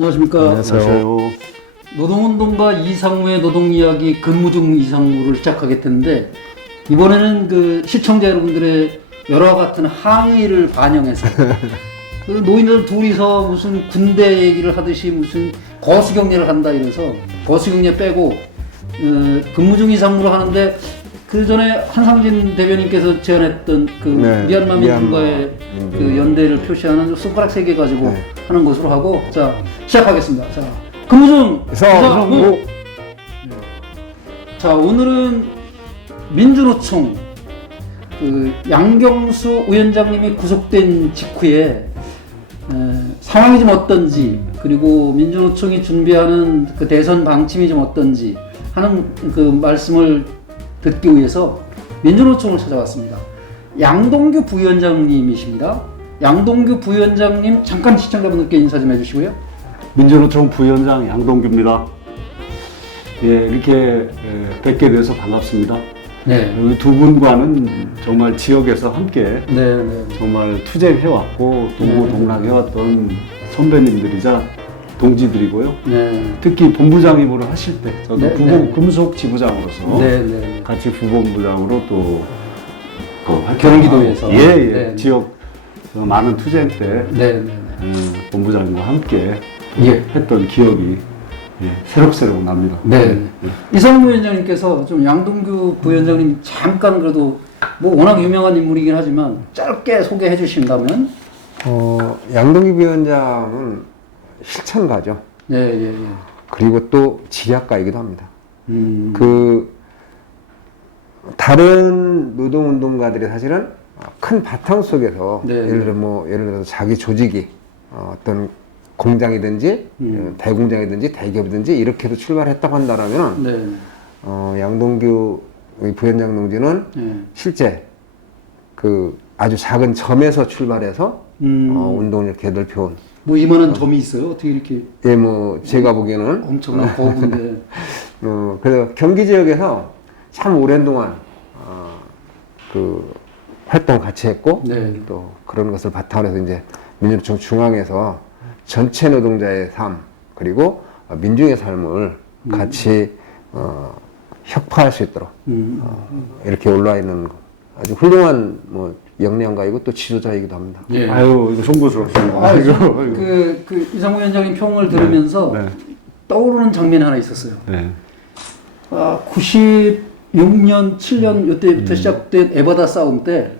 안녕하십니까. 안녕하세요. 노동운동가 이상무의 노동이야기 근무 중 이상무를 시작하게 됐는데, 이번에는 그 시청자 여러분들의 여러 같은 항의를 반영해서 그 노인들 둘이서 무슨 군대 얘기를 하듯이 무슨 거수경례를 한다 이래서 거수경례 빼고 근무 중 이상무를 하는데, 그 전에 한상진 대변인께서 제안했던 그 미얀마 민중과의 그 연대를 표시하는 손가락 3개 가지고 하는 것으로 하고, 자 시작하겠습니다. 자, 근무 중 이상무. 자, 오늘은 민주노총 그 양경수 위원장님이 구속된 직후에 상황이 좀 어떤지, 그리고 민주노총이 준비하는 그 대선 방침이 좀 어떤지 하는 그 말씀을 듣기 위해서 민주노총을 찾아왔습니다. 양동규 부위원장님이십니다. 양동규 부위원장님, 잠깐 시청자분들께 인사 좀 해주시고요. 민주노총 부위원장 양동규입니다. 예, 이렇게 뵙게 돼서 반갑습니다. 네. 우리 두 분과는 정말 지역에서 함께 네. 정말 투쟁해왔고 동고동락해왔던 선배님들이자 동지들이고요. 네. 특히 본부장님으로 하실 때 저도 네, 부봉 금속 지부장으로서 네. 같이 부본부장으로 또 경기도에서 예. 지역 많은 투쟁 때 본부장님과 함께 했던 기억이 새록새록 납니다. 네. 이상무 위원장님께서 좀 양동규 부위원장님 잠깐, 그래도 뭐 워낙 유명한 인물이긴 하지만 짧게 소개해 주신다면. 양동규 위원장은 실천가죠. 예. 그리고 또 지략가이기도 합니다. 그 다른 노동운동가들이 사실은 큰 바탕 속에서 예를 들어서 자기 조직이 어떤 공장이든지 대공장이든지 대기업이든지 이렇게 해서 출발했다고 한다면 양동규 부위원장 동지는 실제 그 아주 작은 점에서 출발해서 운동을 이렇게 넓혀온. 뭐 이만한 점이 있어요? 어떻게 이렇게? 예, 뭐 제가 보기에는 엄청난 거부인데. 그래서 경기 지역에서 참 오랜 동안 그 활동을 같이 했고 또 그런 것을 바탕으로 해서 이제 민주노총 중앙에서 전체 노동자의 삶 그리고 민중의 삶을 같이 혁파할 수 있도록 이렇게 올라와 있는 아주 훌륭한 뭐 역량가이고 또 지도자이기도 합니다. 예. 아유, 이거 송구스럽습니다. 그 이상무 위원장님 평을 들으면서 떠오르는 장면이 하나 있었어요. 96년, 7년 이때부터 시작된 에바다 싸움 때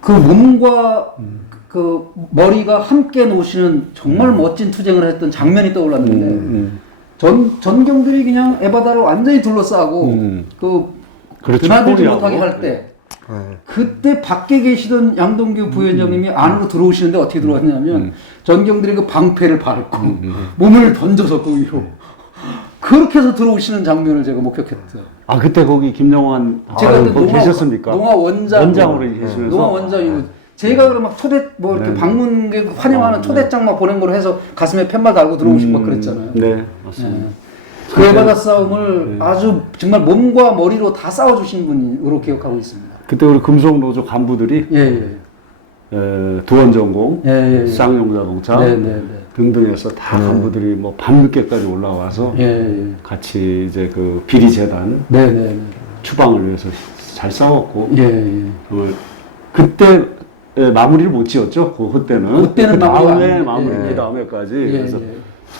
그 몸과 그 머리가 함께 놓으시는 정말 멋진 투쟁을 했던 장면이 떠올랐는데 전경들이 그냥 에바다를 완전히 둘러싸고 드나들지 못하게 할 때 그때 밖에 계시던 양동규 부위원장님이 안으로 들어오시는데 어떻게 들어왔냐면 전경들이 그 방패를 밟고 몸을 던져서 그 위로 그렇게 해서 들어오시는 장면을 제가 목격했어요. 아, 그때 거기 김정환 제가 거기 계셨습니까? 농화 원장으로 계시면서 농화 원장이고 제가 그럼 막 초대 뭐 이렇게 방문객 환영하는 초대장 막 보낸 거로 해서 가슴에 팻말 달고 들어오시고 막 그랬잖아요. 네, 맞습니다. 그 에바다 싸움을 아주 정말 몸과 머리로 다 싸워주신 분으로 기억하고 있습니다. 그때 우리 금속노조 간부들이 두원전공, 쌍용자동차 등등해서 다 간부들이 뭐 밤늦게까지 올라와서 같이 이제 그 비리재단 추방을 위해서 잘 싸웠고 그때 마무리를 못 지었죠. 그때는 그 다음에 그 다음에까지 그래서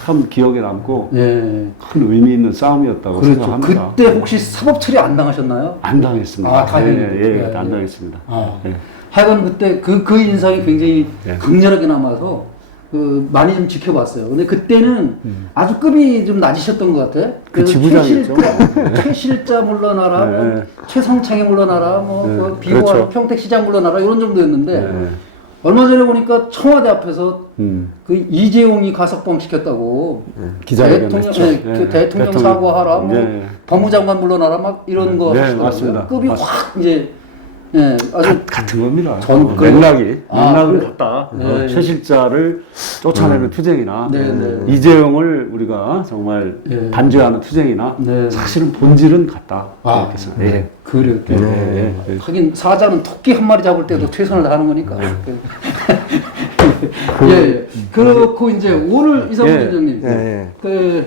참 기억에 남고 큰 의미 있는 싸움이었다고 생각합니다. 그때 혹시 사법 처리 안 당하셨나요? 안 당했습니다. 아, 다행이네요. 안 당했습니다. 하여간 그때 그 인상이 굉장히 강렬하게 남아서 많이 좀 지켜봤어요. 근데 그때는 아주 급이 좀 낮으셨던 것 같아. 그 지부장이었죠. 최실자 물러나라, 뭐 최성창이 물러나라, 뭐 비호한 평택시장 물러나라 이런 정도였는데 얼마 전에 보니까 청와대 앞에서 그 이재용이 가석방 시켰다고 대통령 사과하라, 뭐 법무장관 물러나라 막 이런 거 하시더라고요. 급이 확 이제 아주 같은 겁니다. 맥락은 같다. 최실자를 쫓아내는 투쟁이나 이재용을 우리가 정말 단죄하는 투쟁이나 사실은 본질은 같다. 이렇게 생각해요. 하긴 사자는 토끼 한 마리 잡을 때도 최선을 다하는 거니까. 예. 그렇고 이제 오늘 이상훈 위원장님, 그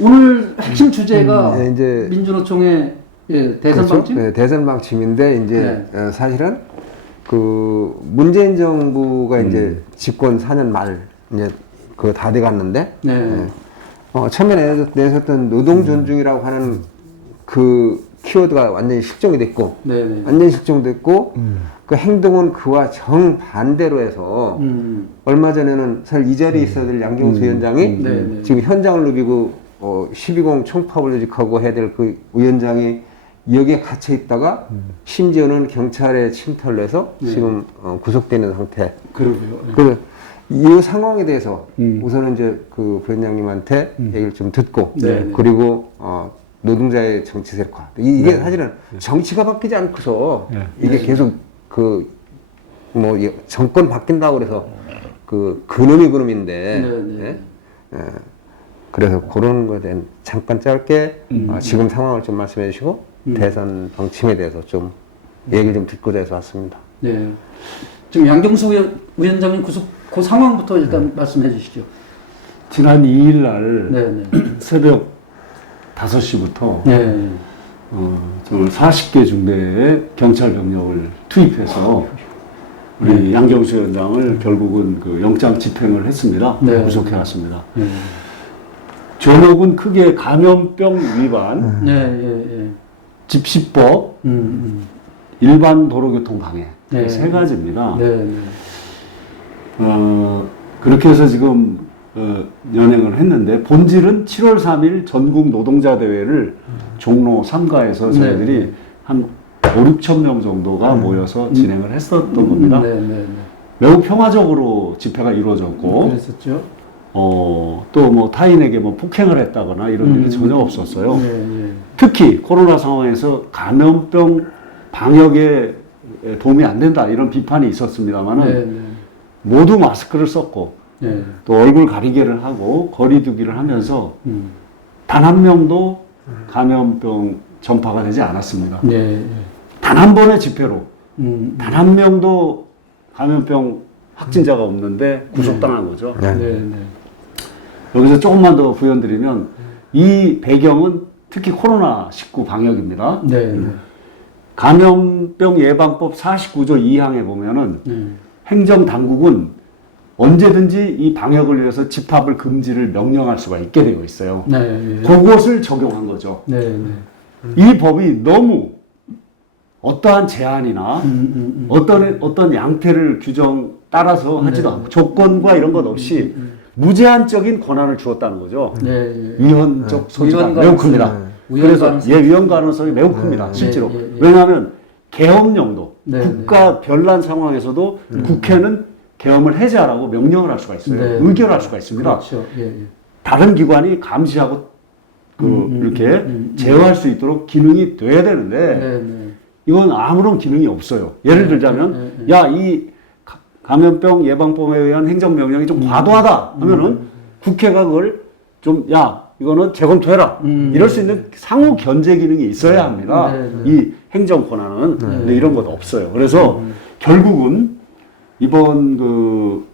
오늘 핵심 주제가 이제 민주노총의 대선 그렇죠? 방침? 네, 대선 방침인데 이제 사실은 그 문재인 정부가 이제 집권 4년 말 이제 그 다 돼갔는데 처음에 내셨던 노동 존중이라고 하는 그 키워드가 완전히 실종이 됐고 완전히 실종됐고 그 행동은 그와 정반대로 해서 얼마 전에는 사실 이 자리에 있어야 될 양경수 위원장이 지금 현장을 누비고 12공 총파업을 조직하고 해야 될 그 위원장이 여기에 갇혀 있다가 심지어는 경찰에 침탈을 해서 지금 구속되는 상태. 그러게요. 이 상황에 대해서 우선은 이제 그 부위원장님한테 얘기를 좀 듣고 그리고 노동자의 정치 세력화. 이게 사실은 정치가 바뀌지 않고서 이게 계속 그 뭐 정권 바뀐다고 그래서 그 그놈인데 그래서 그런 거에 대한 잠깐 짧게 지금 상황을 좀 말씀해 주시고 대선 방침에 대해서 좀 얘기를 좀 듣고자 해서 왔습니다. 네. 지금 양경수 위원장님 그 상황부터 일단 말씀해 주시죠. 지난 2일 날 새벽 5시부터 정말 40개 중대의 경찰 병력을 투입해서 우리 양경수 위원장을 결국은 그 영장 집행을 했습니다. 구속해 왔습니다. 죄목은 크게 감염병 위반, 집시법, 일반 도로교통 방해 세 가지입니다. 그렇게 해서 지금 연행을 했는데 본질은 7월 3일 전국 노동자 대회를 종로 3가에서 저희들이 한 5, 6천 명 정도가 모여서 진행을 했었던 겁니다. 매우 평화적으로 집회가 이루어졌고 그랬었죠. 또 뭐 타인에게 뭐 폭행을 했다거나 이런 일이 전혀 없었어요. 특히 코로나 상황에서 감염병 방역에 도움이 안 된다 이런 비판이 있었습니다만은 모두 마스크를 썼고 또 얼굴 가리개를 하고 거리 두기를 하면서 단 한 명도 감염병 전파가 되지 않았습니다. 단 한 번의 집회로 단 한 명도 감염병 확진자가 없는데 구속당한 거죠. 여기서 조금만 더 부연드리면 이 배경은 특히 코로나19 방역입니다. 감염병 예방법 49조 2항에 보면은 행정당국은 언제든지 이 방역을 위해서 집합을 금지를 명령할 수가 있게 되어 있어요. 그것을 적용한 거죠. 이 법이 너무 어떠한 제한이나 어떤 양태를 규정 따라서 하지도 않고 조건과 이런 것 없이 무제한적인 권한을 주었다는 거죠. 위헌적 소지가 매우 큽니다. 그래서 위헌 가능성이 매우 큽니다. 실제로. 왜냐하면 계엄령도 국가 변란 상황에서도 국회는 계엄을 해제하라고 명령을 할 수가 있어요. 의결할 수가 있습니다. 그렇죠. 다른 기관이 감시하고 이렇게 제어할 수 있도록 기능이 돼야 되는데 이건 아무런 기능이 없어요. 예를 들자면 야, 이 감염병 예방법에 의한 행정명령이 좀 과도하다 하면은 국회가 그걸 좀 야, 이거는 재검토해라. 이럴 수 있는 상호 견제 기능이 있어야 합니다. 이 행정 권한은. 근데 이런 것 없어요. 그래서 결국은 이번 그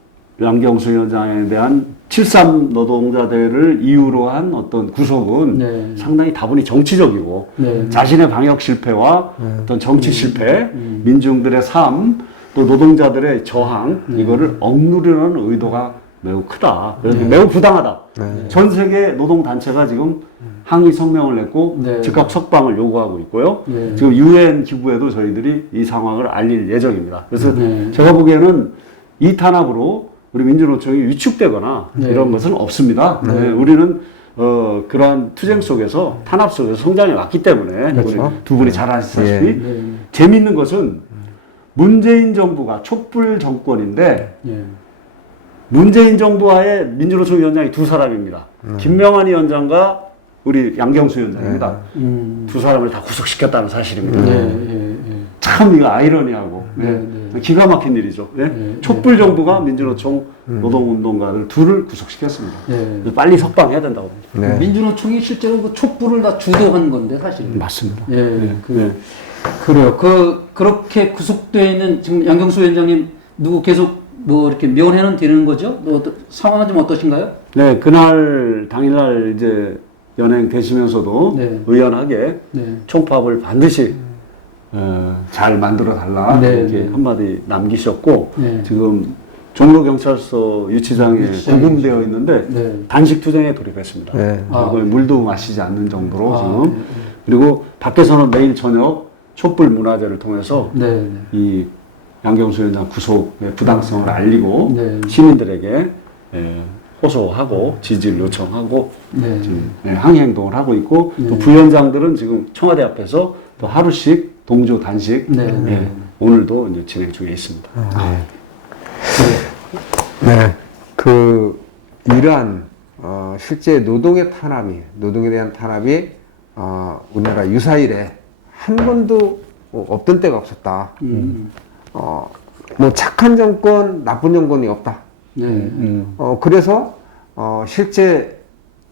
양경수 위원장에 대한 7.3 노동자 대회를 이유로 한 어떤 구속은 상당히 다분히 정치적이고 자신의 방역 실패와 어떤 정치 실패, 민중들의 삶, 또 노동자들의 저항, 이거를 억누르는 의도가 매우 크다. 그래서 매우 부당하다. 전 세계 노동단체가 지금 항의 성명을 냈고 즉각 석방을 요구하고 있고요. 지금 UN 기구에도 저희들이 이 상황을 알릴 예정입니다. 그래서 제가 보기에는 이 탄압으로 우리 민주노총이 위축되거나 이런 것은 없습니다. 우리는 그러한 투쟁 속에서 탄압 속에서 성장해 왔기 때문에 우리 두 분이 잘 아시다시피 재미있는 것은 문재인 정부가 촛불 정권인데 문재인 정부와의 민주노총 위원장이 두 사람입니다. 김명환 위원장과 우리 양경수 위원장입니다. 두 사람을 다 구속시켰다는 사실입니다. 참 이거 아이러니하고 기가 막힌 일이죠. 촛불 정부가 민주노총 노동운동가들 둘을 구속시켰습니다. 빨리 석방해야 된다고 봅니다. 민주노총이 실제로 그 촛불을 다 주도한 건데 사실. 맞습니다. 그래요. 그렇게 구속되어 있는 지금 양경수 위원장님 누구 계속 뭐 이렇게 면회는 되는 거죠? 뭐 상황은 좀 어떠신가요? 네, 그날 당일날 이제 연행 되시면서도 네. 의연하게 네. 총파업을 반드시 잘 만들어 달라 네, 이렇게 네. 한마디 남기셨고 네. 지금 종로경찰서 유치장에 유치장에 구금되어 있는데 네. 단식 투쟁에 돌입했습니다. 네. 거의 물도 마시지 않는 정도로 아, 지금 네, 네. 그리고 밖에서는 매일 저녁 촛불 문화제를 통해서 네, 네. 이 양경수 위원장 구속의 부당성을 알리고 네. 시민들에게 호소하고 지지를 요청하고 네. 지금 항의 행동을 하고 있고 네. 또 부위원장들은 지금 청와대 앞에서 또 하루씩 동조 단식 네, 네. 오늘도 이제 진행 중에 있습니다. 네, 그 이러한 실제 노동에 대한 탄압이 우리나라 유사일에 한 번도 없던 때가 없었다. 뭐 착한 정권, 나쁜 정권이 없다. 네. 그래서 실제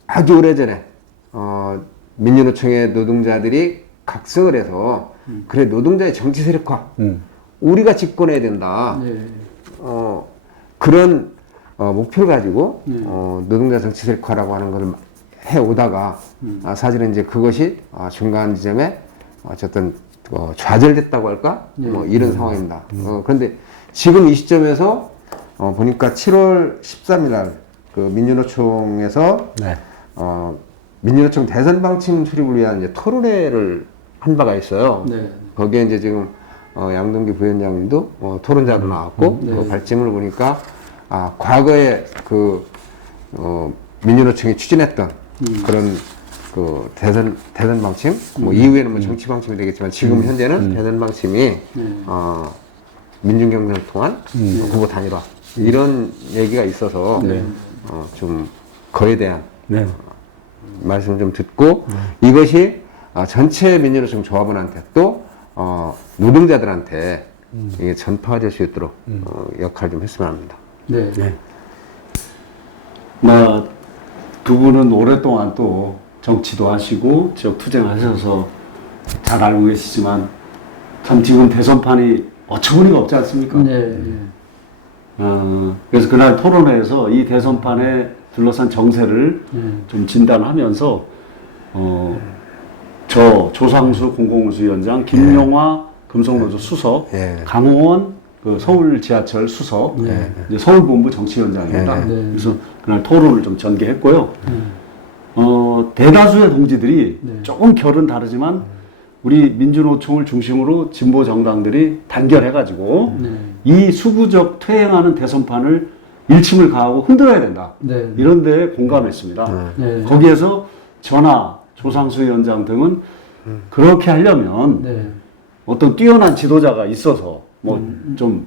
아주 오래전에 민주노총의 노동자들이 각성을 해서 그래 노동자의 정치 세력화 우리가 집권해야 된다. 네. 그런 목표를 가지고 노동자 정치 세력화라고 하는 것을 해오다가 사실은 이제 그것이 중간 지점에 어쨌든 좌절됐다고 할까? 뭐 이런 상황입니다. 그런데 지금 이 시점에서 보니까 7월 13일 날 그 민주노총에서 네. 민주노총 대선 방침 수립을 위한 이제 토론회를 한 바가 있어요. 네. 거기에 이제 지금 양동기 부위원장님도 토론자도 나왔고 네. 그 발제문을 보니까 과거에 그 민주노총이 추진했던 그런 그 대선 방침 뭐 이후에는 뭐 정치 방침이 되겠지만 지금 현재는 대선 방침이 민중경선을 통한 후보 단일화 이런 얘기가 있어서 좀 그에 대한 네. 말씀 좀 듣고 이것이 전체 민주노총 조합원한테 또 노동자들한테 이게 전파될 수 있도록 역할 좀 했으면 합니다. 네. 네. 두 분은 오랫동안 또 정치도 하시고 지역 투쟁하셔서 잘 알고 계시지만 참 지금 대선판이 어처구니가 없지 않습니까? 네. 그래서 그날 토론회에서 이 대선판에 둘러싼 정세를 좀 진단하면서 저 조상수 공공운수위원장, 김용화 금속노조 수석, 강호원 그 서울 지하철 수석, 이제 서울본부 정치위원장입니다. 그래서 그날 토론을 좀 전개했고요. 대다수의 동지들이 조금 결은 다르지만 우리 민주노총을 중심으로 진보 정당들이 단결해가지고 이 수구적 퇴행하는 대선판을 일침을 가하고 흔들어야 된다. 이런 데에 공감했습니다. 거기에서 저나 조상수 위원장 등은 그렇게 하려면 어떤 뛰어난 지도자가 있어서 뭐 좀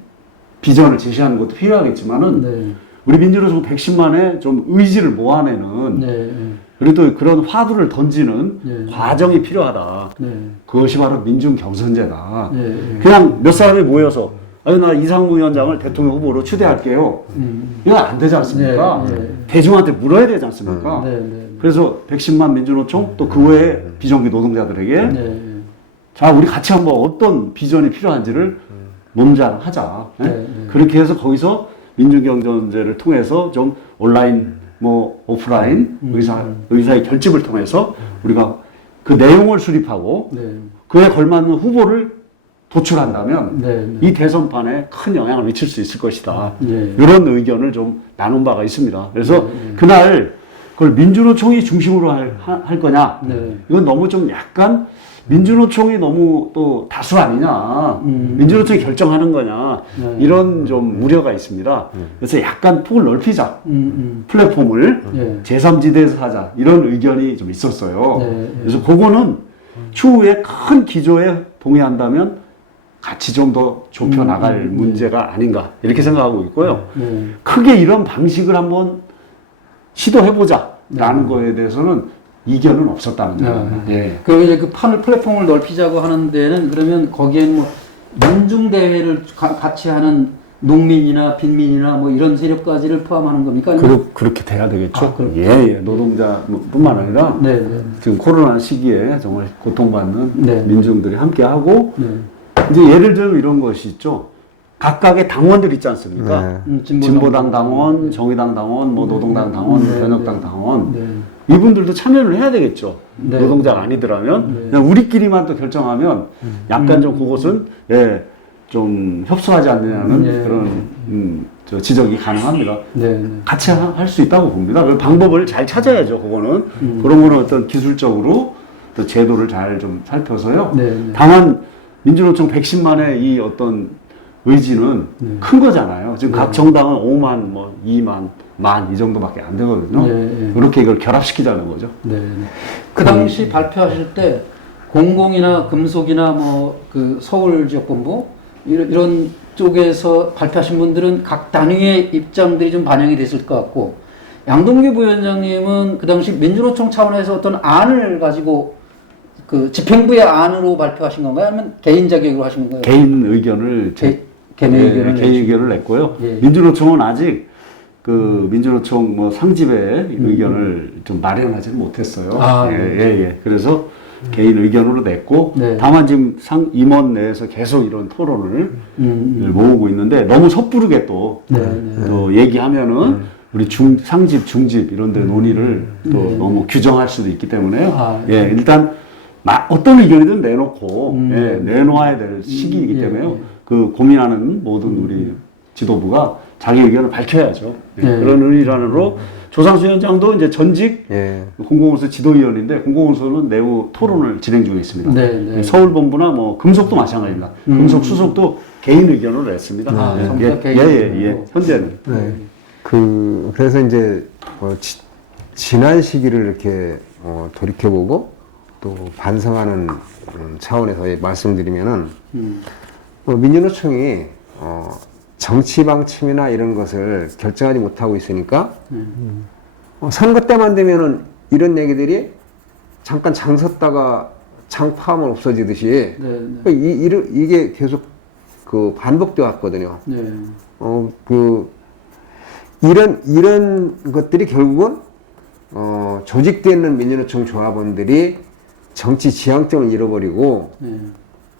비전을 제시하는 것도 필요하겠지만은 우리 민주노총 110만에 좀 의지를 모아내는 그리고 또 그런 화두를 던지는 과정이 필요하다. 그것이 바로 민중 경선제다. 그냥 몇 사람이 모여서 아니 나 이상무 위원장을 대통령 후보로 추대할게요. 이건 안 되지 않습니까? 대중한테 물어야 되지 않습니까? 그래서 110만 민주노총 또 그 외에 비정규 노동자들에게 자 우리 같이 한번 어떤 비전이 필요한지를 논쟁하자. 그렇게 해서 거기서 민중경선제를 통해서 좀 온라인 뭐 오프라인 의사의 결집을 통해서 우리가 그 내용을 수립하고 그에 걸맞는 후보를 도출한다면 이 대선판에 큰 영향을 미칠 수 있을 것이다. 이런 의견을 좀 나눈 바가 있습니다. 그래서 그날 그걸 민주노총이 중심으로 할 거냐? 이건 너무 좀 약간 민주노총이 너무 또 다수 아니냐? 민주노총이 결정하는 거냐? 이런 좀 우려가 있습니다. 그래서 약간 폭을 넓히자. 플랫폼을 제3지대에서 하자. 이런 의견이 좀 있었어요. 그래서 그거는 추후에 큰 기조에 동의한다면 같이 좀 더 좁혀 나갈 문제가 아닌가 이렇게 생각하고 있고요. 크게 이런 방식을 한번 시도해보자라는 거에 대해서는 이견은 없었다는 거예요. 그리고 이제 그 플랫폼을 넓히자고 하는 데는 그러면 거기에는 뭐 민중 대회를 같이 하는 농민이나 빈민이나 뭐 이런 세력까지를 포함하는 겁니까? 그렇게 돼야 되겠죠. 노동자뿐만 아니라 지금 코로나 시기에 정말 고통받는 민중들이 함께하고 이제 예를 들면 이런 것이 있죠. 각각의 당원들 있지 않습니까? 네. 진보당 당원, 정의당 당원, 뭐 노동당 당원, 변혁당 당원. 네. 이분들도 참여를 해야 되겠죠. 네. 노동자가 아니더라면 네. 그냥 우리끼리만 또 결정하면 약간 좀 그것은 좀 협소하지 않느냐는 네. 그런 저 지적이 가능합니다. 네. 같이 할 수 있다고 봅니다. 그 방법을 잘 찾아야죠. 그거는 그런 거는 어떤 기술적으로 또 제도를 잘 좀 살펴서요. 네. 네. 다만 민주노총 110만의 이 어떤 의지는 큰 거잖아요. 지금 각 정당은 5만, 뭐 2만, 만 이 정도밖에 안 되거든요. 네. 그렇게 이걸 결합시키자는 거죠. 네. 그 당시 발표하실 때 공공이나 금속이나 뭐 그 서울지역본부 이런 쪽에서 발표하신 분들은 각 단위의 입장들이 좀 반영이 됐을 것 같고, 양동규 부위원장님은 그 당시 민주노총 차원에서 어떤 안을 가지고 그 집행부의 안으로 발표하신 건가요? 아니면 개인 자격으로 하신 건가요? 개인 의견을 개인 의견을 개인 의견을 냈고요. 예. 민주노총은 아직 그 민주노총 뭐 상집의 의견을 좀 마련하지는 못했어요. 아, 예. 그래서 개인 의견으로 냈고, 네. 다만 지금 임원 내에서 계속 이런 토론을 모으고 있는데, 너무 섣부르게 또 얘기하면은 우리 상집, 중집 이런 데 논의를 또 너무 규정할 수도 있기 때문에 일단 어떤 의견이든 내놓고 내놓아야 될 시기이기 때문에요. 그 고민하는 모든 우리 지도부가 자기 의견을 밝혀야죠. 그런 의미로 조상수 위원장도 이제 전직 공공운수 지도위원인데, 공공운수는 내부 토론을 진행 중에 있습니다. 서울본부나 뭐 금속도 마찬가지입니다. 금속 수석도 개인 의견을 냈습니다. 현재는. 그래서 이제 지난 시기를 이렇게 돌이켜보고 또 반성하는 차원에서 말씀드리면은 민주노총이 정치 방침이나 이런 것을 결정하지 못하고 있으니까 선거 때만 되면은 이런 얘기들이 잠깐 장 섰다가 장 파하면 없어지듯이 이게 계속 그 반복돼 왔거든요. 이런 것들이 결국은 조직되어 있는 민주노총 조합원들이 정치 지향점을 잃어버리고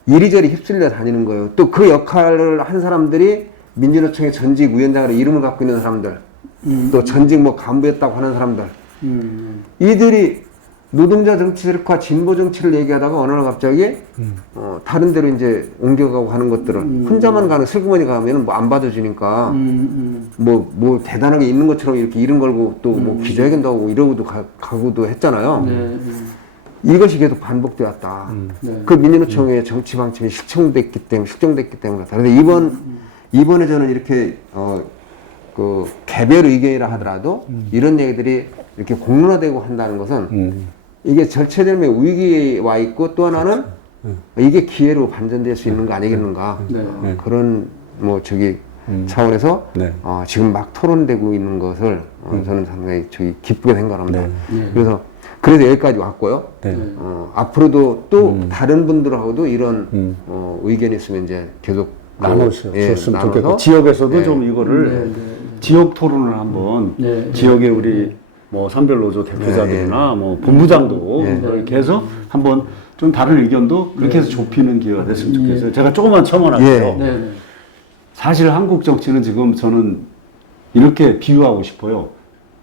이리저리 휩쓸려 다니는 거예요. 또 그 역할을 한 사람들이 민주노총의 전직 위원장으로 이름을 갖고 있는 사람들, 또 전직 뭐 간부였다고 하는 사람들, 이들이 노동자 정치과 진보 정치를 얘기하다가 어느 날 갑자기 다른 데로 이제 옮겨가고 하는 것들은 혼자만 가는, 슬그머니 가면 뭐 안 받아주니까 뭐 대단한 게 있는 것처럼 이렇게 이름 걸고 또 뭐 기자회견도 하고 이러고도 가고도 했잖아요. 이것이 계속 반복되었다. 그 민주노총의 정치 방침이 실종됐기 때문에. 그런데 이번에 저는 이렇게 그 개별 의견이라 하더라도 이런 얘기들이 이렇게 공론화되고 한다는 것은 이게 절체절명의 위기에 와 있고, 또 하나는 이게 기회로 반전될 수 있는 거 아니겠는가. 그런 차원에서 지금 막 토론되고 있는 것을 저는 상당히 기쁘게 생각합니다. 그래서 여기까지 왔고요. 앞으로도 또 다른 분들하고도 이런 의견이 있으면 이제 계속 나눴으면 좋겠고, 지역에서도 좀 이거를 지역 토론을 한번 지역의 우리 뭐 산별노조 대표자들이나 뭐 본부장도 이렇게 해서 한번 좀 다른 의견도 그렇게 해서 좁히는 기회가 됐으면 좋겠어요. 제가 조금만 첨언할게요. 사실 한국 정치는 지금 저는 이렇게 비유하고 싶어요.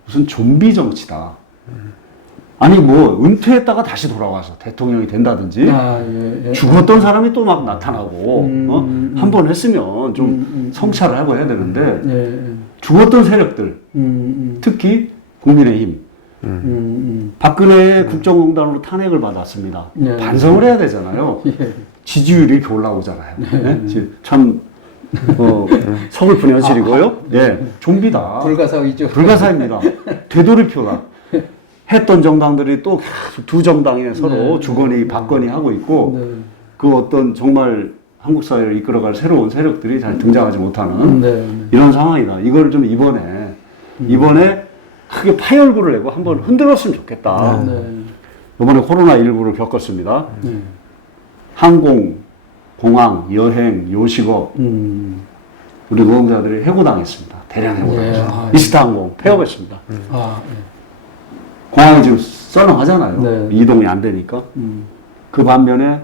무슨 좀비 정치다. 아니 뭐 은퇴했다가 다시 돌아와서 대통령이 된다든지 죽었던 사람이 또 막 나타나고 한 번 했으면 좀 성찰을 하고 해야 되는데 죽었던 세력들 특히 국민의힘 박근혜 국정농단으로 탄핵을 받았습니다. 반성을 해야 되잖아요. 지지율이 이렇게 올라오잖아요. 참 서글픈 현실이고요. 좀비다. 불가사입니다. 되돌이표다. 했던 정당들이 또 두 정당에 서로 주거니 받거니 하고 있고, 그 어떤 정말 한국 사회를 이끌어갈 새로운 세력들이 잘 등장하지 못하는 이런 상황이다. 이걸 좀 이번에 크게 파열구를 내고 한번 흔들었으면 좋겠다. 이번에 코로나19를 겪었습니다. 항공, 공항, 여행, 요식업 우리 노동자들이 해고당했습니다. 대량 해고당했습니다. 이스타항공 폐업했습니다. 공항이 지금 썰렁하잖아요. 이동이 안 되니까. 그 반면에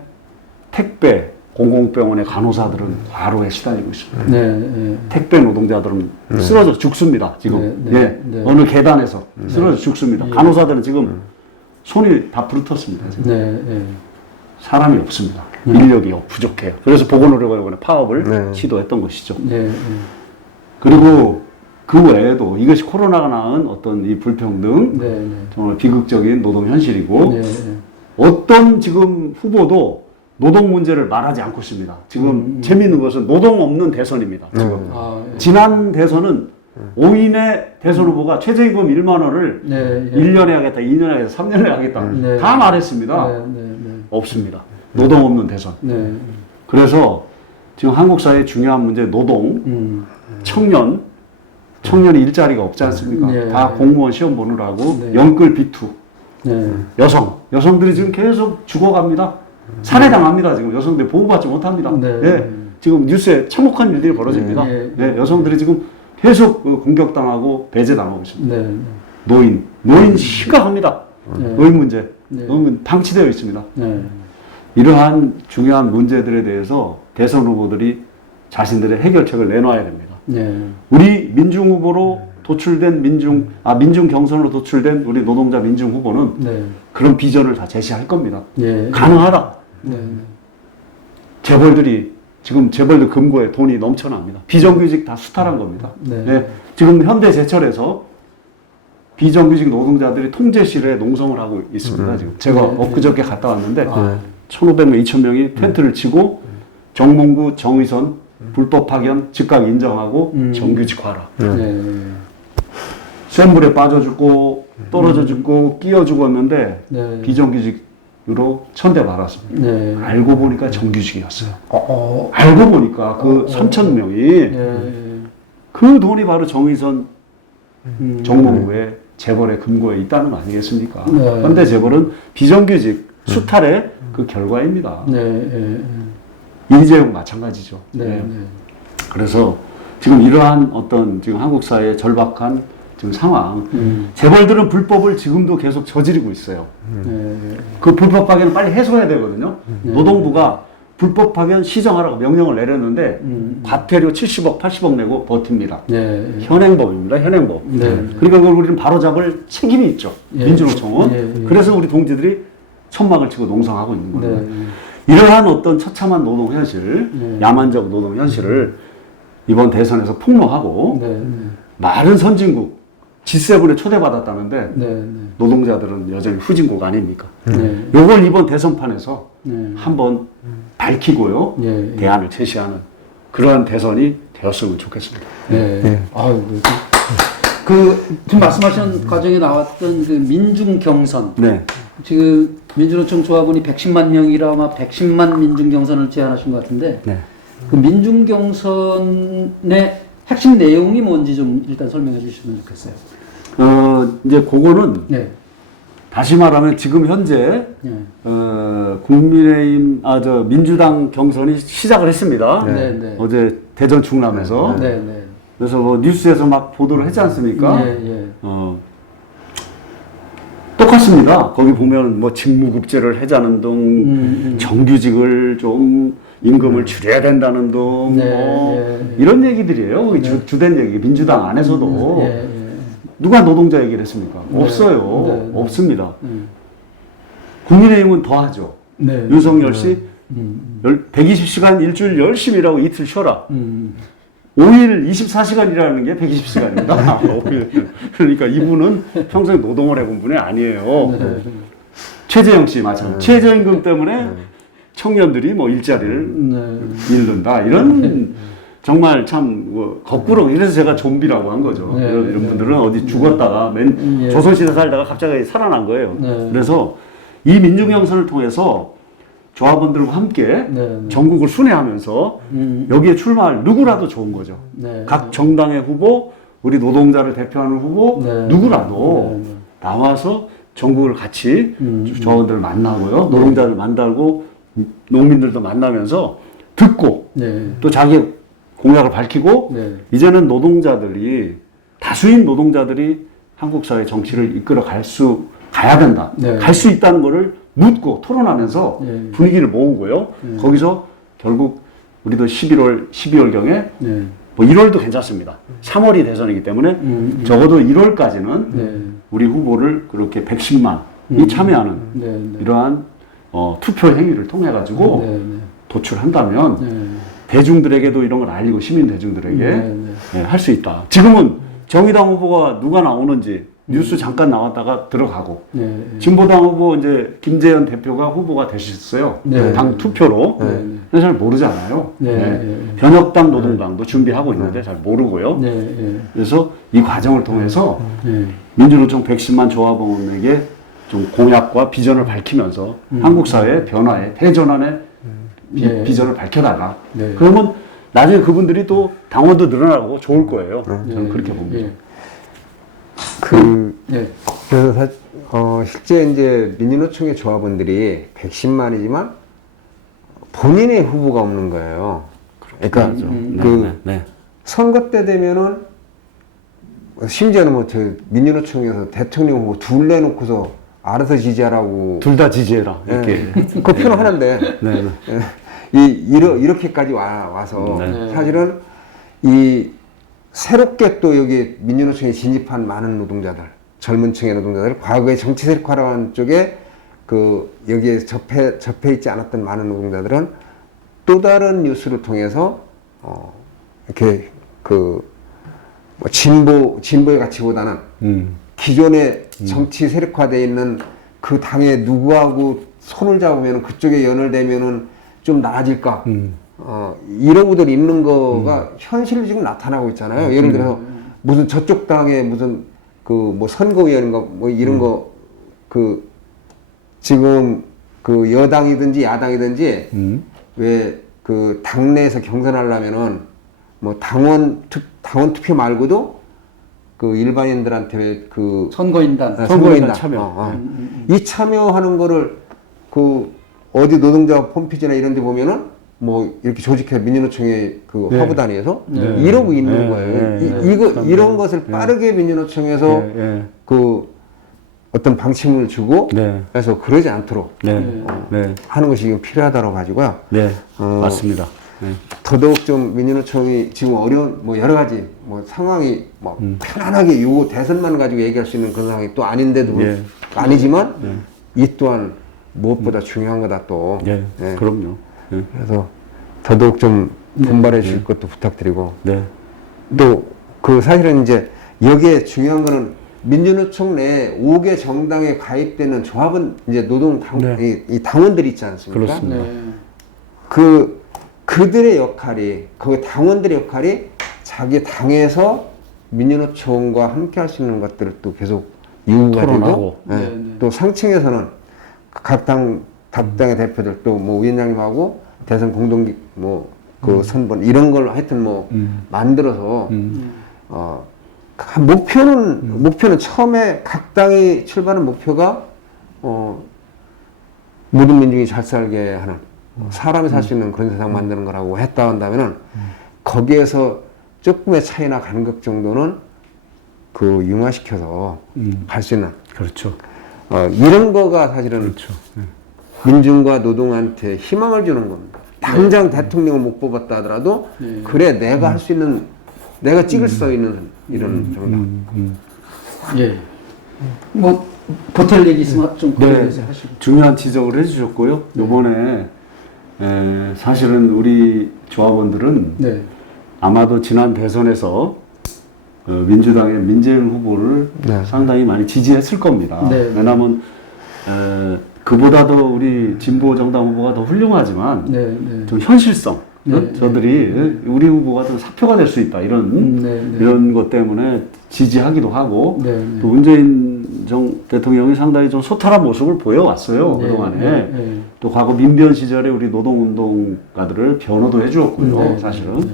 택배, 공공병원의 간호사들은 과로에 시달리고 있습니다. 네, 네. 택배 노동자들은 쓰러져 죽습니다. 지금 네, 네, 예, 네. 어느 계단에서 쓰러져 죽습니다. 예. 간호사들은 지금 손이 다 부르텄습니다. 지금. 네, 네. 사람이 없습니다. 인력이 부족해요. 그래서 보건의료가 이번에 파업을 네. 시도했던 것이죠. 네, 네. 그리고 그 외에도 이것이 코로나가 낳은 어떤 이 불평등, 네, 네. 정말 비극적인 노동 현실이고 네, 네. 어떤 지금 후보도 노동 문제를 말하지 않고 있습니다. 지금 재미있는 것은 노동 없는 대선입니다. 지금. 아, 예. 지난 대선은 5인의 대선 후보가 최저임금 1만 원을 네, 예. 1년에 하겠다, 2년에 하겠다, 3년에 하겠다. 네. 다 말했습니다. 네, 네, 네. 없습니다. 노동 없는 대선. 네. 그래서 지금 한국 사회의 중요한 문제 노동, 청년이 일자리가 없지 않습니까? 네. 다 공무원 시험 보느라고 네. 영끌 비투. 네. 여성들이 지금 계속 죽어갑니다. 살해당합니다. 지금 여성들이 보호받지 못합니다. 네. 예, 지금 뉴스에 참혹한 일들이 벌어집니다. 네. 예, 여성들이 지금 계속 공격당하고 배제당하고 있습니다. 네. 노인 심각합니다. 네. 노인 문제, 네. 노인 방치되어 있습니다. 네. 이러한 중요한 문제들에 대해서 대선 후보들이 자신들의 해결책을 내놔야 됩니다. 네. 우리 민중 후보로 도출된 민중 경선으로 도출된 우리 노동자 민중 후보는 네. 그런 비전을 다 제시할 겁니다. 네. 가능하다. 네. 재벌들 금고에 돈이 넘쳐납니다. 비정규직 다 수탈한 겁니다. 네. 네, 지금 현대제철에서 비정규직 노동자들이 통제실에 농성을 하고 있습니다. 지금 제가 네. 엊그저께 갔다 왔는데 아. 1,500명, 2,000명이 텐트를 치고 정몽구, 정의선 불법 파견 즉각 인정하고 정규직화라. 네. 센 불에 빠져 죽고 떨어져 죽고 끼어 죽었는데 네. 비정규직으로 천대받았습니다. 네. 알고 보니까 정규직이었어요. 어. 알고 보니까 그 3,000명이 네. 그 돈이 바로 정의선 음. 정몽구의 재벌의 금고에 있다는 거 아니겠습니까? 네. 현대 재벌은 비정규직 수탈의 그 결과입니다. 네. 이재용 마찬가지죠. 네. 네. 네. 그래서 지금 이러한 어떤 지금 한국 사회의 절박한 지금 상황, 재벌들은 불법을 지금도 계속 저지르고 있어요. 네. 그 불법 파견을 빨리 해소해야 되거든요. 네. 노동부가 불법 파견 시정하라고 명령을 내렸는데 과태료 70억, 80억 내고 버팁니다. 네. 현행법입니다. 현행법. 네. 그러니까 그걸 우리는 바로잡을 책임이 있죠. 예. 민주노총은. 예. 그래서 우리 동지들이 천막을 치고 농성하고 있는 거예요. 네. 이러한 어떤 처참한 노동 현실, 네. 야만적 노동 현실을 이번 대선에서 폭로하고 네. 많은 선진국 G7에 초대받았다는데 네. 노동자들은 여전히 후진국 아닙니까? 네. 요걸 이번 대선판에서 네. 한번 밝히고요. 예. 대안을 제시하는 그러한 대선이 되었으면 좋겠습니다. 네. 네. 아유, 지금 말씀하신 과정에 나왔던 그 민중 경선. 네. 지금 민주노총 조합원이 110만 명이라 아마 110만 민중 경선을 제안하신 것 같은데 네. 그 민중 경선의 핵심 내용이 뭔지 좀 일단 설명해 주시면 좋겠어요. 이제 그거는 네. 다시 말하면 지금 현재 네. 민주당 경선이 시작을 했습니다. 네. 네. 어제 대전 충남에서. 네. 네. 그래서 뭐 뉴스에서 막 보도를 했지 않습니까? 예, 예. 똑같습니다. 거기 보면 뭐 직무급제를 하자는 등, 정규직을 좀 임금을 줄여야 된다는 등, 네, 뭐 예, 이런 얘기들이에요. 거기 주된 얘기, 민주당 안에서도. 예, 예. 누가 노동자 얘기를 했습니까? 네. 없어요. 네. 없습니다. 국민의힘은 더 하죠. 네. 윤석열 씨 120시간 일주일 열심히 일하고 이틀 쉬어라. 5일 24시간 일하는 게 120시간입니다. 그러니까 이분은 평생 노동을 해본 분이 아니에요. 네. 최재형 씨 마찬가지. 최저임금 때문에 청년들이 뭐 일자리를 네. 잃는다. 이런 정말 참 거꾸로 이래서 제가 좀비라고 한 거죠. 네. 이런 분들은 어디 죽었다가 예. 조선시대 살다가 갑자기 살아난 거예요. 네. 그래서 이 민중경선을 통해서 조합원들과 함께 네. 전국을 순회하면서 여기에 출마할 누구라도 좋은 거죠. 네. 각 정당의 후보, 우리 노동자를 대표하는 후보 네. 누구라도 네. 나와서 전국을 같이 조합원들을 만나고요. 노동자를 만나고 농민들도 만나면서 듣고 네. 또 자기 공약을 밝히고 네. 이제는 다수인 노동자들이 한국 사회 정치를 이끌어 가야 된다. 네. 갈 수 있다는 것을 묻고 토론하면서 네. 분위기를 모으고요. 거기서 결국 우리도 12월경에 네. 뭐 1월도 괜찮습니다. 3월이 대선이기 때문에 적어도 1월까지는 네. 우리 후보를 그렇게 110만이 참여하는 네, 네. 이러한 투표 행위를 통해 가지고 네, 네. 도출한다면 네. 대중들에게도 이런 걸 알리고 시민 대중들에게 네, 네. 할 수 있다. 지금은 정의당 후보가 누가 나오는지 뉴스 잠깐 나왔다가 들어가고 네. 진보당 후보 이제 김재현 대표가 후보가 되셨어요. 네. 당 투표로. 네. 근데 잘 모르잖아요. 네. 네. 네. 변혁당, 노동당도 준비하고 있는데 잘 모르고요. 네. 네. 그래서 이 과정을 통해서 네. 민주노총 110만 조합원에게 좀 공약과 비전을 밝히면서 한국 사회의 변화에 대전환의 네. 비전을 밝혀달라. 네. 그러면 나중에 그분들이 또 당원도 늘어나고 좋을 거예요. 저는 네. 그렇게 봅니다. 네. 그 네. 그래서 실제 이제 민주노총의 조합원들이 110만이지만 본인의 후보가 없는 거예요. 그러니까 그 네. 선거 때 되면은 심지어는 뭐 저 민주노총에서 대통령 후보 둘 내놓고서 알아서 지지하라고 둘 다 지지해라. 이렇게. 그 표현을 하는데 네. 이렇게까지 와서 네. 사실은 이 새롭게 또 여기 민주노총에 진입한 많은 노동자들, 젊은 층의 노동자들, 과거에 정치 세력화라는 쪽에 그 여기에 접해 있지 않았던 많은 노동자들은 또 다른 뉴스를 통해서 이렇게 그 뭐 진보의 가치보다는 기존에 정치 세력화되어 있는 그 당에 누구하고 손을 잡으면 그쪽에 연을대면은 좀 나아질까? 이러고들 있는 거가 현실로 지금 나타나고 있잖아요. 예를 들어서 무슨 저쪽 당에 무슨 그 뭐 선거위원인가 뭐 이런 거 그 지금 그 여당이든지 야당이든지 왜 그 당내에서 경선하려면은 뭐 당원 투표 말고도 그 일반인들한테 왜 그 선거인단. 선거인단 참여. 이 참여하는 거를 그 어디 노동자 홈페이지나 이런 데 보면은 뭐 이렇게 조직해 민주노총의 그 네. 화부 단위에서 네. 이러고 있는 네. 거예요. 네. 이런 것을 빠르게 민주노총에서 네. 그 어떤 방침을 주고 네. 그래서 그러지 않도록 네. 네. 하는 것이 지금 필요하다고 가지고요. 네. 맞습니다. 네. 더더욱 좀 민주노총이 지금 어려운 뭐 여러 가지 뭐 상황이 뭐 편안하게 요 대선만 가지고 얘기할 수 있는 그런 상황이 또 아닌데도 예. 아니지만 이 또한 무엇보다 중요한 거다 또. 네. 네. 그럼요. 네. 그래서 더더욱 좀 분발해 주실 것도 부탁드리고 네. 또 그 사실은 이제 여기에 중요한 거는 민주노총 내 5개 정당에 가입되는 조합은 이제 이 당원들이 있지 않습니까? 그렇습니다. 네. 그들의 역할이 그 당원들의 역할이 자기 당에서 민주노총과 함께 할 수 있는 것들을 또 계속 요구가 되고 토론하고. 네. 또 상층에서는 각 당의 대표들 또 뭐 위원장님하고 대선 공동 그 선번 이런 걸 하여튼 뭐 만들어서 목표는 처음에 각 당이 출발한 목표가 모든 민중이 잘 살게 하는 사람이 살 수 있는 그런 세상 만드는 거라고 했다 한다면은 거기에서 조금의 차이나 간극 정도는 그 융화시켜서 갈 수 있는 그렇죠. 이런 거가 사실은 그렇죠. 네. 민중과 노동한테 희망을 주는 겁니다. 당장 대통령을 못 뽑았다 하더라도 그래 내가 할 수 있는 내가 찍을 수 있는 이런 정당. 예. 뭐 보탤 얘기 있으면 좀 거기에 대해서 하시고. 중요한 지적을 해주셨고요. 이번에 사실은 우리 조합원들은 네. 아마도 지난 대선에서 민주당의 민재은 후보를 네. 상당히 많이 지지했을 겁니다. 네. 왜냐하면 그보다도 우리 진보 정당 후보가 더 훌륭하지만 네. 네. 좀 현실성, 네. 저들이 우리 후보가 좀 사표가 될 수 있다 이런 네. 네. 이런 것 때문에 지지하기도 하고 네. 네. 또 문재인 대통령이 상당히 좀 소탈한 모습을 보여왔어요. 네. 그동안에. 네. 또 과거 민변 시절에 우리 노동운동가들을 변호도 해주었고요. 네. 사실은. 네.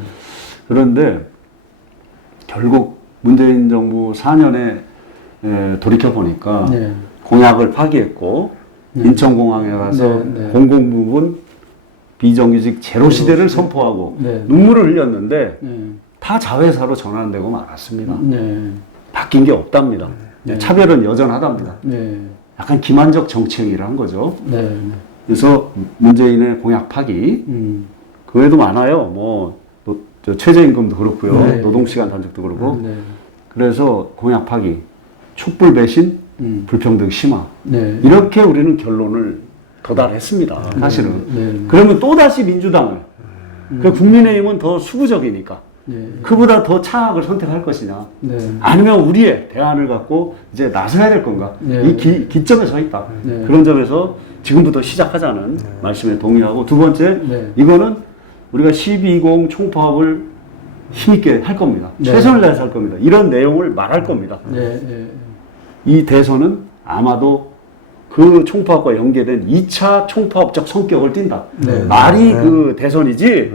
그런데 결국 문재인 정부 4년에 돌이켜보니까 네. 공약을 파기했고 인천공항에 가서 네. 네. 공공부문 비정규직 제로 시대를 선포하고 네. 눈물을 흘렸는데 네. 다 자회사로 전환되고 말았습니다. 네. 바뀐 게 없답니다. 네. 차별은 여전하답니다. 네. 약간 기만적 정치행위를 한 거죠. 네. 그래서 문재인의 공약 파기, 그 외에도 많아요. 뭐, 저 최저임금도 그렇고요. 네. 노동시간 단축도 그렇고. 네. 그래서 공약 파기, 촛불 배신, 불평등 심화. 네. 이렇게 우리는 결론을 도달했습니다. 사실은. 네. 그러면 또다시 민주당을, 그 국민의힘은 더 수구적이니까 네. 그보다 더 차악을 선택할 것이냐. 네. 아니면 우리의 대안을 갖고 이제 나서야 될 건가. 네. 이 기점에 서 있다. 네. 그런 점에서 지금부터 시작하자는 말씀에 동의하고, 두 번째, 네. 이거는 우리가 12.20 총파업을 힘있게 할 겁니다. 네. 최선을 다해서 할 겁니다. 이런 내용을 말할 겁니다. 네. 네. 이 대선은 아마도 그 총파업과 연계된 2차 총파업적 성격을 띈다. 네. 말이 그 대선이지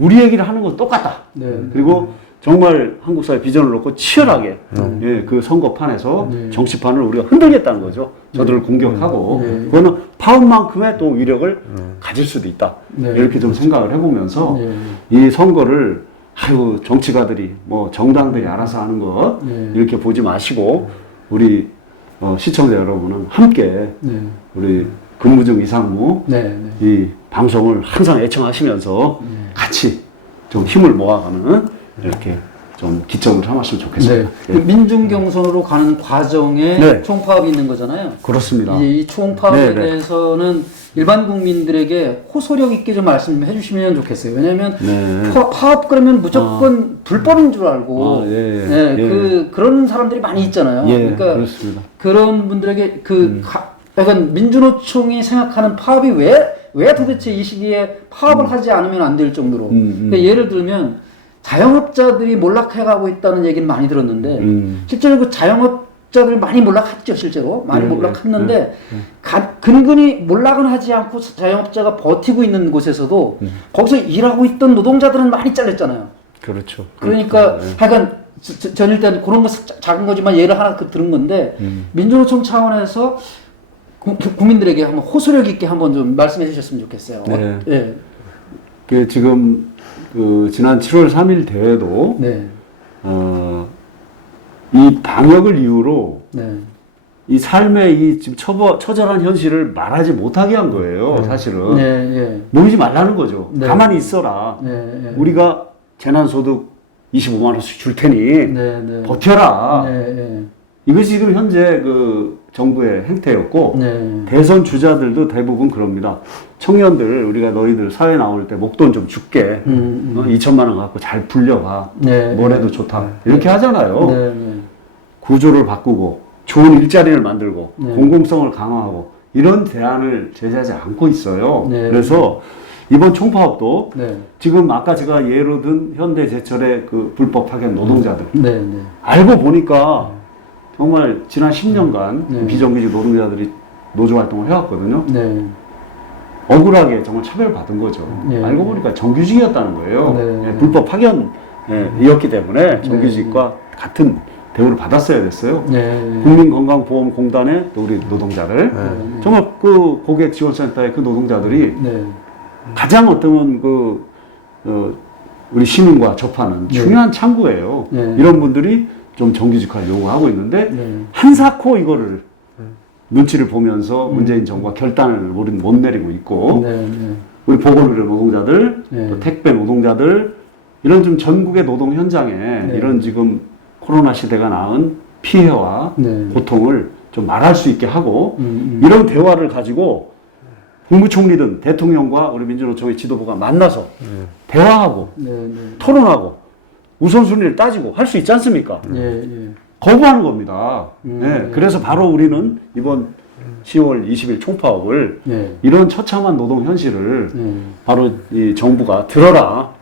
우리 얘기를 하는 건 똑같다. 네. 그리고 정말 한국 사회 비전을 놓고 치열하게 예, 그 선거판에서 네. 정치판을 우리가 흔들겠다는 거죠. 저들을 공격하고 네. 그거는 파업만큼의 또 위력을 가질 수도 있다. 네. 이렇게 좀 생각을 해보면서 네. 이 선거를 아유 정치가들이 뭐 정당들이 알아서 하는 것 네. 이렇게 보지 마시고 우리 시청자 여러분은 함께 네. 우리 근무중 이상무 네. 이 방송을 항상 애청하시면서 같이 좀 힘을 모아가는 이렇게 좀 기점을 삼았으면 좋겠습니다. 네. 그 민중 경선으로 가는 과정에 네. 총파업이 있는 거잖아요. 그렇습니다. 이제 이 총파업에 네, 네. 대해서는 일반 국민들에게 호소력 있게 좀 말씀해 주시면 좋겠어요. 왜냐하면 네. 파업 그러면 무조건 불법인 줄 알고 예, 네, 예. 그런 사람들이 많이 있잖아요. 예, 그러니까 그렇습니다. 그런 분들에게 약간 민주노총이 생각하는 파업이 왜 도대체 이 시기에 파업을 하지 않으면 안 될 정도로 그러니까 예를 들면 자영업자들이 몰락해가고 있다는 얘기는 많이 들었는데 실제로 그 자영업자들 많이 몰락했죠. 실제로 많이 몰락했는데 근근히 몰락은 하지 않고 자영업자가 버티고 있는 곳에서도 거기서 일하고 있던 노동자들은 많이 잘렸잖아요. 그렇죠. 그러니까 하여간 전일 때 그런 거 작은 거지만 예를 하나 들은 건데 민주노총 차원에서 국민들에게 한번 호소력 있게 한번 좀 말씀해 주셨으면 좋겠어요. 네. 예. 그 지금 그 지난 7월 3일 대회도 네. 이 방역을 이유로 네. 이 삶의 이 지금 처절한 현실을 말하지 못하게 한 거예요. 사실은 네. 예. 모이지 말라는 거죠. 네. 가만히 있어라. 네. 예. 우리가 재난소득 25만 원씩 줄 테니 네. 네. 버텨라. 네. 네. 이것이 지금 현재 그 정부의 행태였고 네. 대선 주자들도 대부분 그럽니다. 청년들 우리가 너희들 사회 나올 때 목돈 좀 줄게. 2천만 원 갖고 잘 불려봐. 네. 뭘 해도 좋다. 이렇게 하잖아요. 네. 네. 구조를 바꾸고 좋은 일자리를 만들고 네. 공공성을 강화하고 이런 대안을 제시하지 않고 있어요. 네. 그래서 이번 총파업도 네. 지금 아까 제가 예로 든 현대제철의 그 불법 파견 노동자들 네. 네. 알고 보니까 정말 지난 10년간 네. 비정규직 노동자들이 노조 활동을 해왔거든요. 네. 억울하게 정말 차별받은 거죠. 네. 알고 보니까 정규직이었다는 거예요. 네. 예, 불법 파견이었기 때문에 정규직과 같은 대우를 받았어야 됐어요. 네. 국민건강보험공단의 또 우리 노동자들 정말 그 고객지원센터의 그 노동자들이 네. 가장 어떤 우리 시민과 접하는 네. 중요한 창구예요. 네. 이런 분들이 좀 정규직화를 요구하고 있는데 네. 한사코 이거를 눈치를 보면서 문재인 정부가 결단을 우리는 못 내리고 있고 네. 네. 우리 보건의료 노동자들, 네. 또 택배 노동자들 이런 좀 전국의 노동 현장에 네. 이런 지금 코로나 시대가 낳은 피해와 네. 고통을 좀 말할 수 있게 하고 이런 대화를 가지고 국무총리든 대통령과 우리 민주노총의 지도부가 만나서 대화하고 네. 네. 토론하고 우선순위를 따지고 할 수 있지 않습니까? 예. 예. 거부하는 겁니다. 네, 그래서 바로 우리는 이번 10월 20일 총파업을 예. 이런 처참한 노동 현실을 예. 바로 이 정부가 들어라.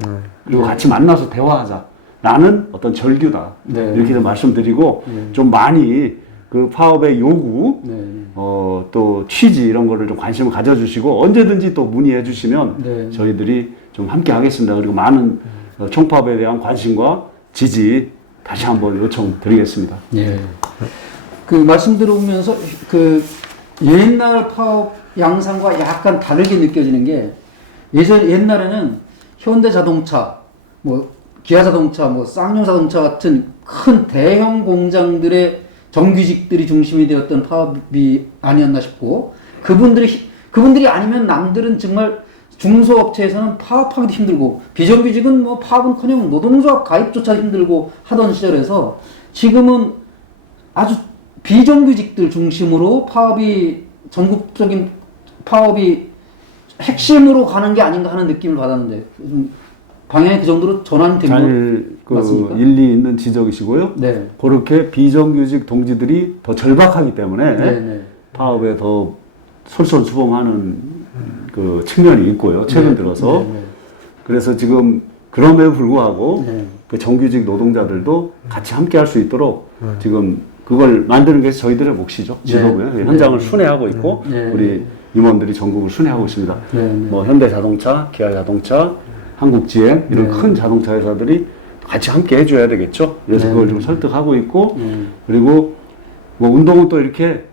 그리고 같이 만나서 대화하자. 라는 어떤 절규다. 네. 이렇게 좀 말씀드리고 좀 많이 그 파업의 요구, 네. 또 취지 이런 거를 좀 관심을 가져주시고 언제든지 또 문의해 주시면 네. 저희들이 좀 함께 하겠습니다. 그리고 많은 총파업에 대한 관심과 지지 다시 한번 요청드리겠습니다. 예. 그 말씀 들어보면서 그 옛날 파업 양상과 약간 다르게 느껴지는 게 옛날에는 현대자동차, 뭐 기아자동차, 뭐 쌍용자동차 같은 큰 대형 공장들의 정규직들이 중심이 되었던 파업이 아니었나 싶고 그분들이 아니면 남들은 정말 중소업체에서는 파업하기도 힘들고 비정규직은 뭐 파업은커녕 노동조합 가입조차 힘들고 하던 시절에서 지금은 아주 비정규직들 중심으로 파업이 전국적인 파업이 핵심으로 가는 게 아닌가 하는 느낌을 받았는데 방향이 그 정도로 전환이 된 거 맞습니까? 일리 있는 지적이시고요. 네. 그렇게 비정규직 동지들이 더 절박하기 때문에 네. 파업에 더 솔선수범하는 그 측면이 있고요. 최근 들어서. 그래서 지금 그럼에도 불구하고 그 정규직 노동자들도 같이 함께 할 수 있도록 지금 그걸 만드는 게 저희들의 몫이죠. 지도부에 현장을 순회하고 있고 우리 임원들이 전국을 순회하고 있습니다. 뭐 현대자동차, 기아자동차, 한국GM 이런 큰 자동차 회사들이 같이 함께 해줘야 되겠죠. 그래서 그걸 좀 설득하고 있고 그리고 뭐 운동은 또 이렇게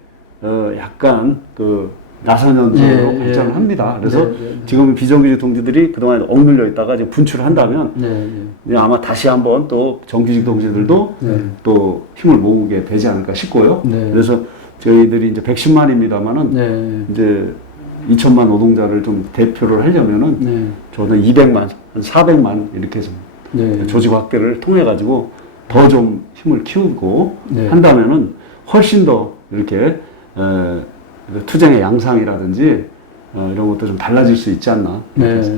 약간 그 나선현적으로 발전을 합니다. 그래서 지금 비정규직 동지들이 그동안 억눌려 있다가 지금 분출을 한다면 아마 다시 한번 또 정규직 동지들도 또 힘을 모으게 되지 않을까 싶고요. 그래서 저희들이 이제 110만입니다만은 이제 2천만 노동자를 좀 대표를 하려면은 저는 200만, 한 400만 이렇게 좀 조직 확대를 통해 가지고 더 좀 힘을 키우고 한다면은 훨씬 더 이렇게 투쟁의 양상이라든지 이런 것도 좀 달라질 수 있지 않나.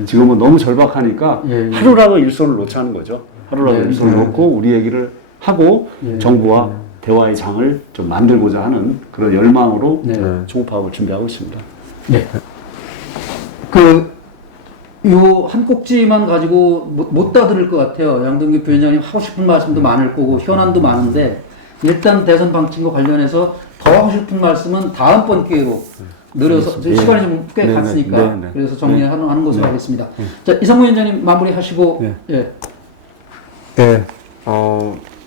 지금은 너무 절박하니까 하루라도 일손을 놓자는 거죠. 하루라도 일손을 놓고 우리 얘기를 하고 정부와 대화의 장을 좀 만들고자 하는 그런 열망으로 총파업을 준비하고 있습니다. 네. 요 한 꼭지만 가지고 못 다 들을 것 같아요. 양동규 부위원장님 하고 싶은 말씀도 많을 거고 현안도 많은데 일단 대선 방침과 관련해서 더 하고 싶은 말씀은 다음번 기회로 늘어서 시간이 좀 꽤 갔으니까 그래서 정리하는 것으로 하겠습니다. 자, 이상무 위원장님 마무리하시고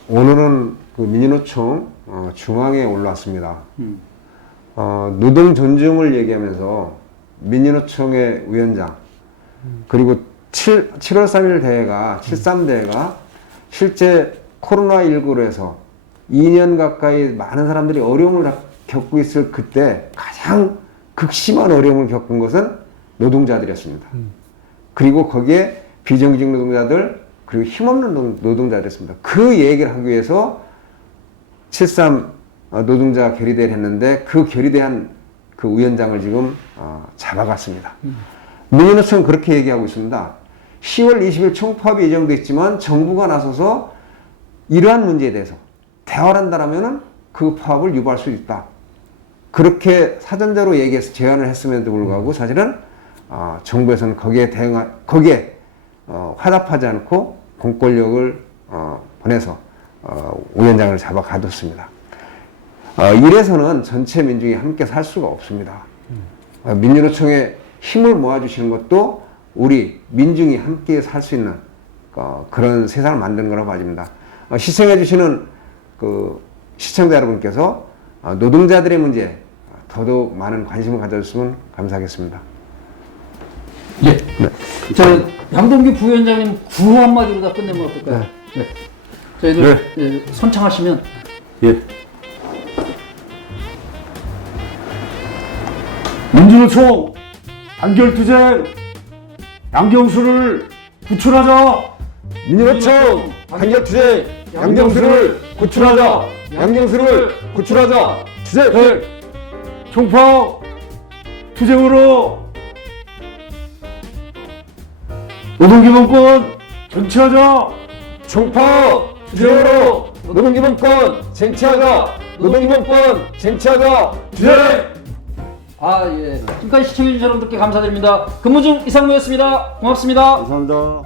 오늘은 그 민주노총 중앙에 올라왔습니다. 노동 존중을 얘기하면서 민주노총의 위원장 그리고 7월 3일 대회가 73대회가 실제 코로나19로 해서 2년 가까이 많은 사람들이 어려움을 겪고 있을 그때 가장 극심한 어려움을 겪은 것은 노동자들이었습니다. 그리고 거기에 비정규직 노동자들 그리고 힘없는 노동자들이었습니다. 그 얘기를 하기 위해서 73 노동자 결의대회를 했는데 그 결의대한 그 위원장을 지금 잡아갔습니다. 민주노총은 그렇게 얘기하고 있습니다. 10월 20일 총파업이 예정돼 있지만 정부가 나서서 이러한 문제에 대해서 대화를 한다라면은 그 파업을 유발할 수 있다. 그렇게 사전제로 얘기해서 제안을 했음에도 불구하고 사실은 정부에서는 거기에 화답하지 않고 공권력을 보내서 위원장을 잡아 가뒀습니다. 이래서는 전체 민중이 함께 살 수가 없습니다. 민주노총에 힘을 모아주시는 것도 우리 민중이 함께 살 수 있는 그런 세상을 만드는 거라고 봐집니다. 시청해주시는 그 시청자 여러분께서 노동자들의 문제 더더욱 많은 관심을 가져주시면 감사하겠습니다. 예. 저 양동규 부위원장님 구호 한마디로 다 끝내면 어떨까요? 저희들 선창하시면. 민주노총 단결투쟁 양경수를 구출하자. 민주노총 단결투쟁 양경수를 구출하자. 양경수를 구출하자. 투쟁. 총파업 투쟁으로 노동기본권 쟁취하자. 총파업 투쟁으로 노동기본권 쟁취하자. 노동기본권 쟁취하자. 투쟁. 지금까지 시청해주신 여러분들께 감사드립니다. 근무중 이상무였습니다. 고맙습니다. 감사합니다.